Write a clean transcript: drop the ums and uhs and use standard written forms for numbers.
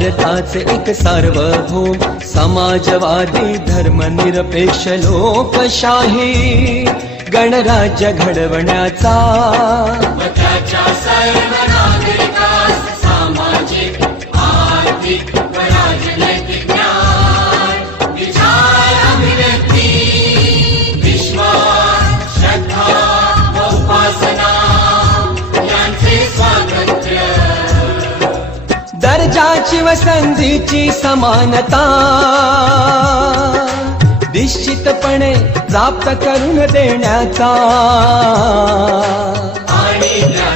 भारताचे एक सार्वभौम समाजवादी धर्मनिरपेक्ष लोकशाही गणराज्य घडवण्याचा व त्याच्या सर्व नागरिकास सामाजिक आर्थिक व राजनैतिक न्याय विचार अभिव्यक्ती विश्वास श्रद्धा व उपासना यांचे स्वातंत्र्य दर्जाची व संधीची समानता निश्चितपणे प्राप्त करून देण्याचा आणि त्या